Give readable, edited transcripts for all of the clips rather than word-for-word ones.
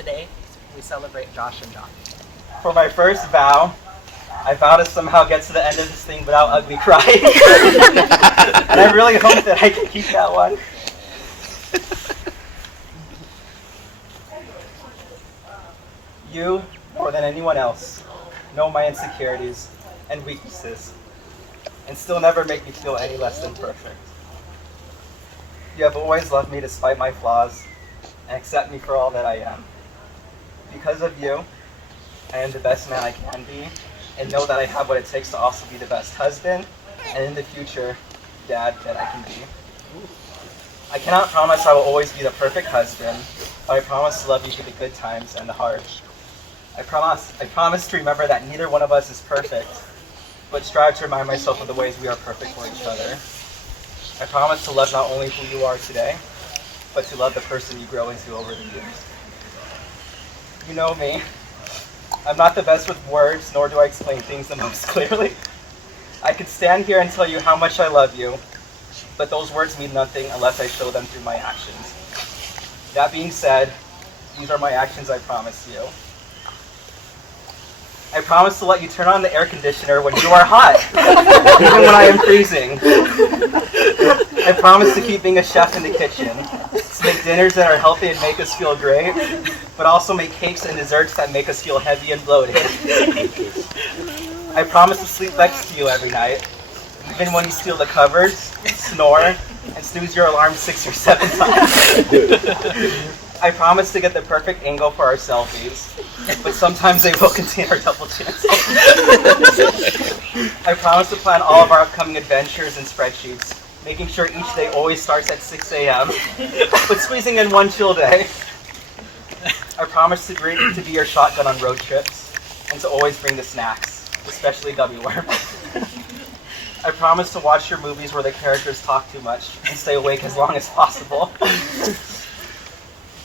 today we celebrate Josh and John. For my first vow, I vow to somehow get to the end of this thing without ugly crying. And I really hope that I can keep that one. You, more than anyone else, know my insecurities and weaknesses, and still never make me feel any less than perfect. You have always loved me despite my flaws, and accept me for all that I am. Because of you, I am the best man I can be, and know that I have what it takes to also be the best husband, and in the future, dad that I can be. I cannot promise I will always be the perfect husband, but I promise to love you through the good times and the hard. I promise to remember that neither one of us is perfect, but strive to remind myself of the ways we are perfect for each other. I promise to love not only who you are today, but to love the person you grow into over the years. You know me. I'm not the best with words, nor do I explain things the most clearly. I could stand here and tell you how much I love you, but those words mean nothing unless I show them through my actions. That being said, these are my actions I promise you. I promise to let you turn on the air conditioner when you are hot, even when I am freezing. I promise to keep being a chef in the kitchen, to make dinners that are healthy and make us feel great, but also make cakes and desserts that make us feel heavy and bloated. I promise to sleep next to you every night, even when you steal the covers, snore, and snooze your alarm 6 or 7 times. I promise to get the perfect angle for our selfies, but sometimes they will contain our double chins. I promise to plan all of our upcoming adventures and spreadsheets, making sure each day always starts at 6 a.m., but squeezing in one chill day. I promise to be your shotgun on road trips, and to always bring the snacks, especially gummy worms. I promise to watch your movies where the characters talk too much, and stay awake as long as possible.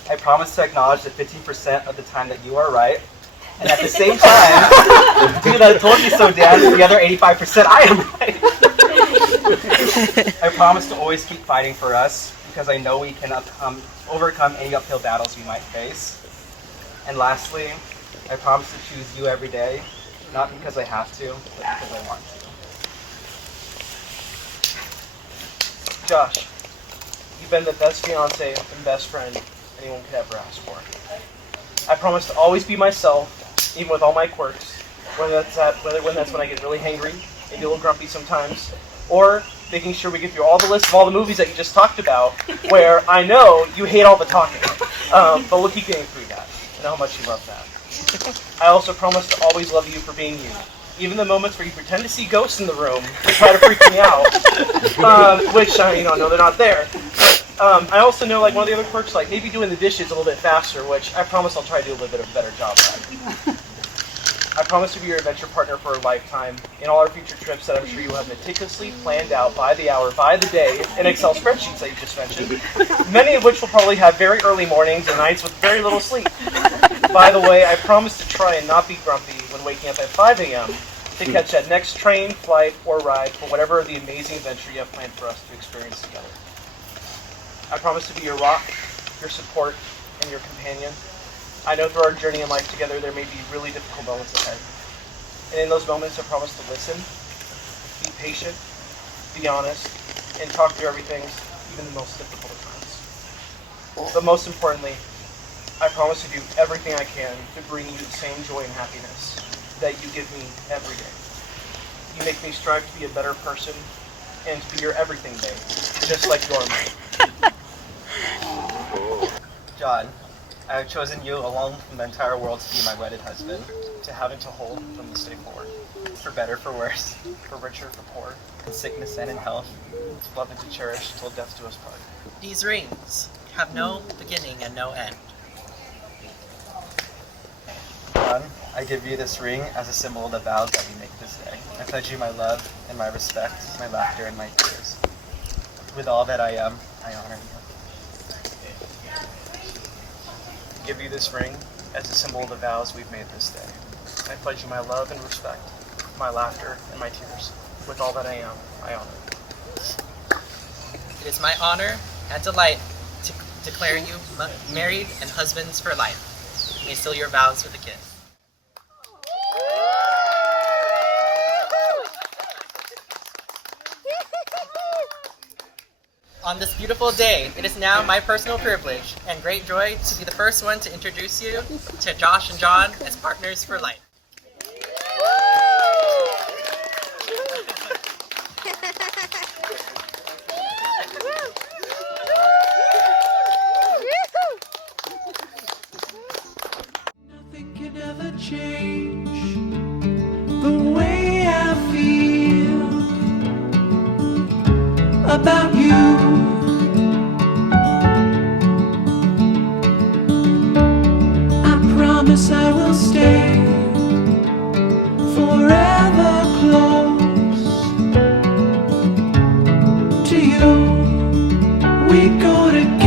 I promise to acknowledge the 15% of the time that you are right, and at the same time, do that I told you so, Dan, the other 85% I am right. I promise to always keep fighting for us, because I know we can overcome any uphill battles we might face. And lastly, I promise to choose you every day, not because I have to, but because I want to. Josh, you've been the best fiance and best friend anyone could ever ask for. I promise to always be myself, even with all my quirks, whether that's when I get really hangry, maybe a little grumpy sometimes, or making sure we get through all the list of all the movies that you just talked about, where I know you hate all the talking, but we'll keep getting through that. I know how much you love that. I also promise to always love you for being you. Even the moments where you pretend to see ghosts in the room and try to freak me out, which I know they're not there. I also know, like, one of the other quirks, like maybe doing the dishes a little bit faster, which I promise I'll try to do a little bit of a better job at. I promise to be your adventure partner for a lifetime in all our future trips that I'm sure you will have meticulously planned out by the hour, by the day, in Excel spreadsheets that you just mentioned, many of which will probably have very early mornings and nights with very little sleep. By the way, I promise to try and not be grumpy when waking up at 5 a.m. to catch that next train, flight, or ride for whatever the amazing adventure you have planned for us to experience together. I promise to be your rock, your support, and your companion. I know through our journey in life together there may be really difficult moments ahead. And in those moments I promise to listen, be patient, be honest, and talk through everything, even the most difficult of times. But most importantly, I promise to do everything I can to bring you the same joy and happiness that you give me every day. You make me strive to be a better person and to be your everything, babe, just like you're mine. John, I have chosen you along from the entire world to be my wedded husband, to have and to hold from this day forward. For better, for worse, for richer, for poor, in sickness and in health, to love and to cherish till death do us part. These rings have no beginning and no end. John, I give you this ring as a symbol of the vows that we make this day. I pledge you my love and my respect, my laughter and my tears. With all that I am, I honor you. I give you this ring as a symbol of the vows we've made this day. I pledge you my love and respect, my laughter and my tears. With all that I am, I honor you. It is my honor and delight to declare you married and husbands for life. may seal your vows with a kiss. On this beautiful day, it is now my personal privilege and great joy to be the first one to introduce you to Josh and John as partners for life. Nothing can ever change the way I feel about you. I promise I will stay forever close to you. We go together.